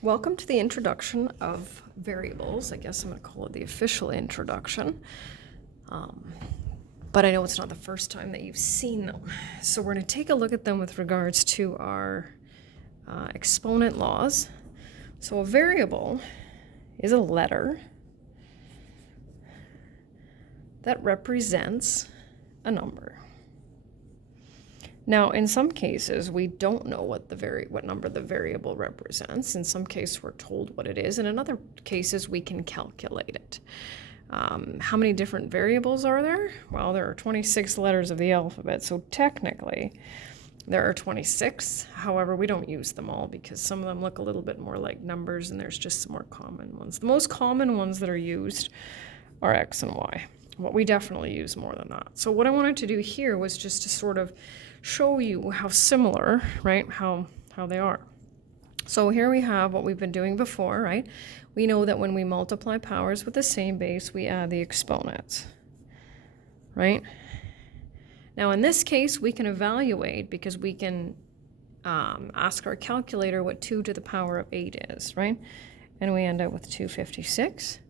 Welcome to the introduction of variables. I guess I'm going to call it the official introduction. But I know it's not the first time that you've seen them. So we're going to take a look at them with regards to our exponent laws. So a variable is a letter that represents a number. Now, in some cases, we don't know what number the variable represents. In some cases, we're told what it is, and in other cases, we can calculate it. How many different variables are there? Well, there are 26 letters of the alphabet, so technically there are 26. However, we don't use them all because some of them look a little bit more like numbers, and there's just some more common ones. The most common ones that are used are X and Y. But we definitely use more than that. So what I wanted to do here was just to sort of show you how similar, right, how they are. So here we have what we've been doing before, right? We know that when we multiply powers with the same base, we add the exponents, right? Now in this case, we can evaluate because we can ask our calculator what 2 to the power of 8 is, right? And we end up with 256.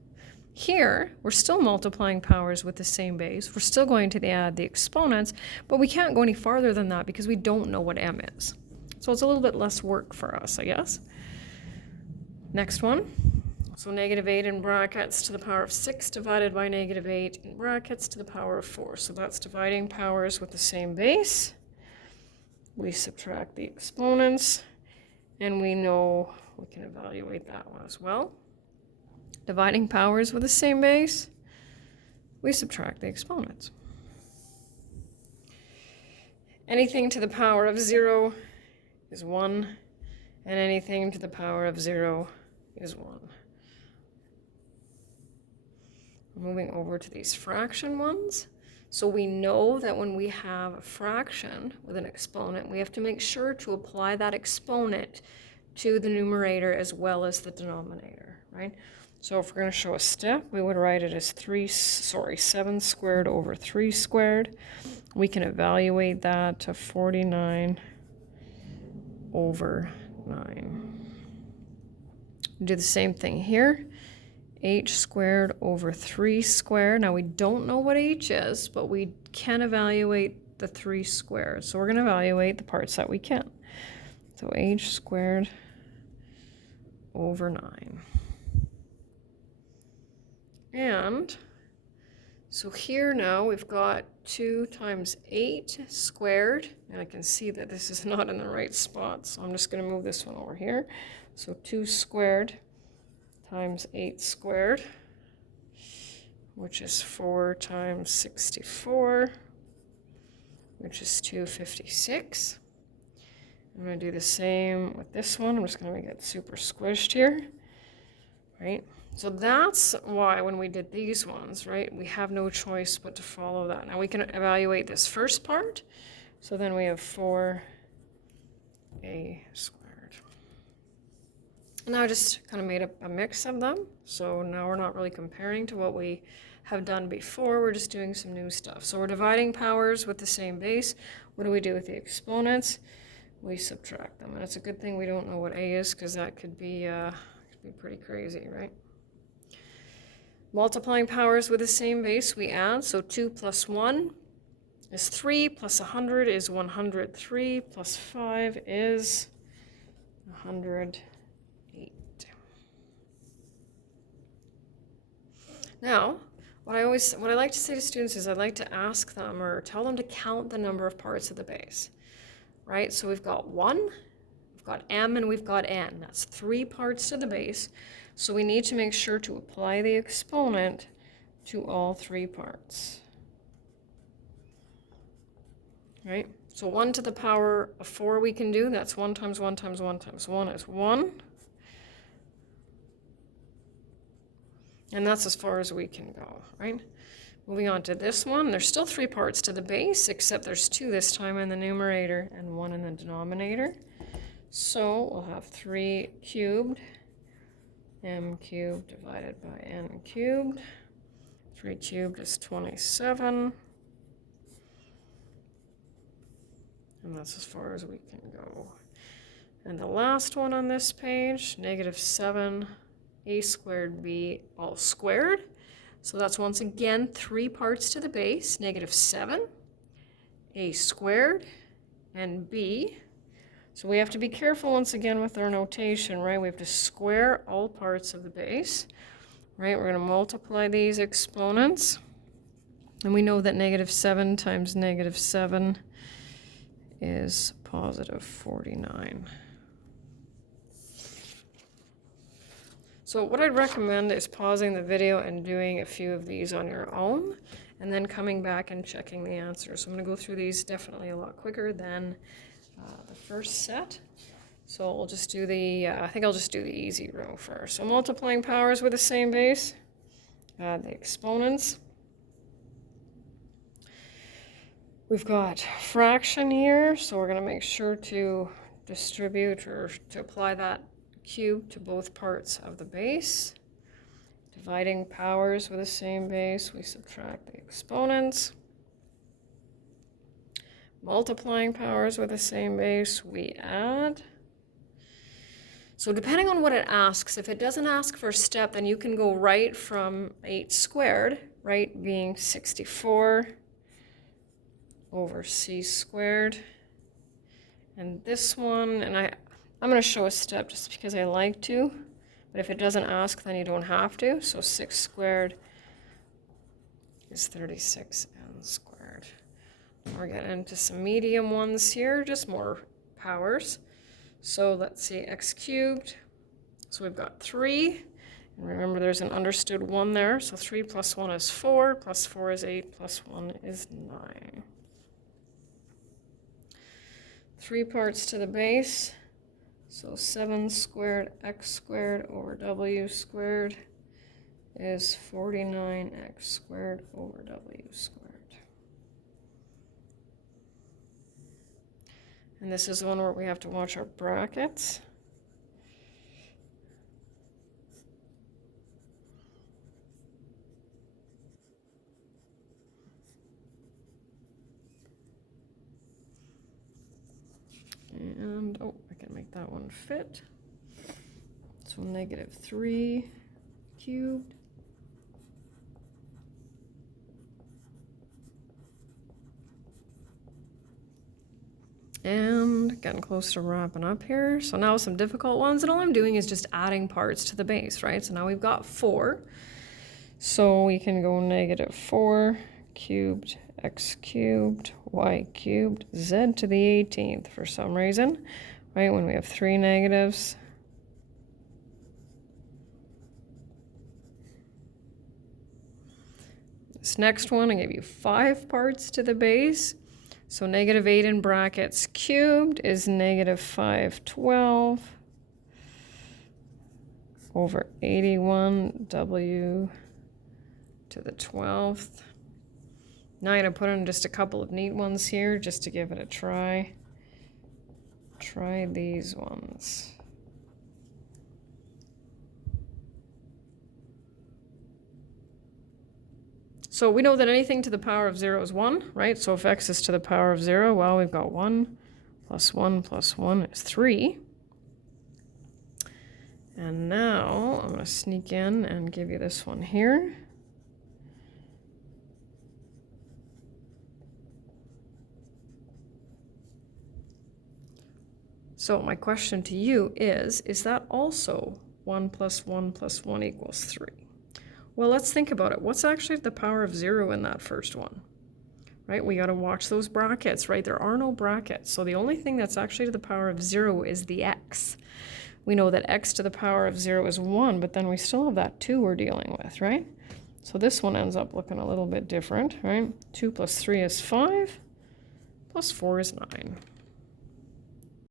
Here, we're still multiplying powers with the same base. We're still going to add the exponents, but we can't go any farther than that because we don't know what m is. So it's a little bit less work for us, I guess. Next one. So -8 in brackets to the power of 6 divided by -8 in brackets to the power of 4. So that's dividing powers with the same base. We subtract the exponents, and we know we can evaluate that one as well. Dividing powers with the same base, we subtract the exponents. Anything to the power of 0 is 1, and anything to the power of 0 is 1. Moving over to these fraction ones. So we know that when we have a fraction with an exponent, we have to make sure to apply that exponent to the numerator as well as the denominator, right? So if we're going to show a step, we would write it as 7 squared over 3 squared. We can evaluate that to 49 over 9. Do the same thing here. H squared over 3 squared. Now we don't know what h is, but we can evaluate the 3 squared. So we're going to evaluate the parts that we can. So h squared over 9. And so here now we've got 2 times 8 squared, and I can see that this is not in the right spot, so I'm just going to move this one over here. So 2 squared times 8 squared, which is 4 times 64, which is 256. I'm going to do the same with this one. I'm just going to make it super squished here, right? So that's why when we did these ones, right, we have no choice but to follow that. Now we can evaluate this first part. So then we have 4a squared. And now I just kind of made up a mix of them. So now we're not really comparing to what we have done before. We're just doing some new stuff. So we're dividing powers with the same base. What do we do with the exponents? We subtract them. And it's a good thing we don't know what a is because that could be pretty crazy, right? Multiplying powers with the same base, we add. So 2 plus 1 is 3, plus 100 is 103, plus 5 is 108. Now, what I like to say to students is I'd like to ask them or tell them to count the number of parts of the base, right? So we've got 1, we've got m, and we've got n. That's 3 parts to the base. So we need to make sure to apply the exponent to all 3 parts, right? So 1 to the power of 4 we can do. That's 1 times 1 times 1 times 1 is 1. And that's as far as we can go, right? Moving on to this one, there's still 3 parts to the base, except there's 2 this time in the numerator and 1 in the denominator. So we'll have 3 cubed, m cubed divided by n cubed. 3 cubed is 27. And that's as far as we can go. And the last one on this page, negative 7 a squared b all squared. So that's once again 3 parts to the base, negative 7 a squared and b. So we have to be careful once again with our notation, right? We have to square all parts of the base, right? We're going to multiply these exponents. And we know that negative 7 times negative 7 is positive 49. So what I'd recommend is pausing the video and doing a few of these on your own, and then coming back and checking the answers. So I'm going to go through these definitely a lot quicker than the first set. So we'll just do the, I think I'll just do the easy row first. So multiplying powers with the same base, the exponents. We've got fraction here, so we're going to make sure to distribute or to apply that cube to both parts of the base. Dividing powers with the same base, we subtract the exponents. Multiplying powers with the same base, we add. So depending on what it asks, if it doesn't ask for a step, then you can go right from 8 squared, right, being 64 over c squared. And this one, and I'm going to show a step just because I like to, but if it doesn't ask, then you don't have to. So 6 squared is 36n squared. We're getting into some medium ones here, just more powers. So let's see, x cubed. So we've got 3. And remember, there's an understood 1 there. So 3 plus 1 is 4, plus 4 is 8, plus 1 is 9. 3 parts to the base. So 7 squared x squared over w squared is 49x squared over w squared. And this is the one where we have to watch our brackets. And, oh, I can make that one fit. So negative 3 cubed. And getting close to wrapping up here. So now some difficult ones, and all I'm doing is just adding parts to the base, right? So now we've got 4. So we can go negative 4 cubed, x cubed, y cubed, z to the 18th for some reason, right? When we have 3 negatives. This next one, I gave you 5 parts to the base. So negative 8 in brackets cubed is negative 512 over 81 w to the 12th. Now I'm going to put in just a couple of neat ones here just to give it a try. Try these ones. So we know that anything to the power of 0 is 1, right? So if x is to the power of 0, well, we've got 1 plus 1 plus 1 is 3. And now I'm going to sneak in and give you this one here. So my question to you is that also 1 plus 1 plus 1 equals 3? Well, let's think about it. What's actually the power of 0 in that first one? Right, we got to watch those brackets, right? There are no brackets. So the only thing that's actually to the power of 0 is the x. We know that x to the power of 0 is 1, but then we still have that 2 we're dealing with, right? So this one ends up looking a little bit different, right? 2 plus 3 is 5, plus 4 is 9.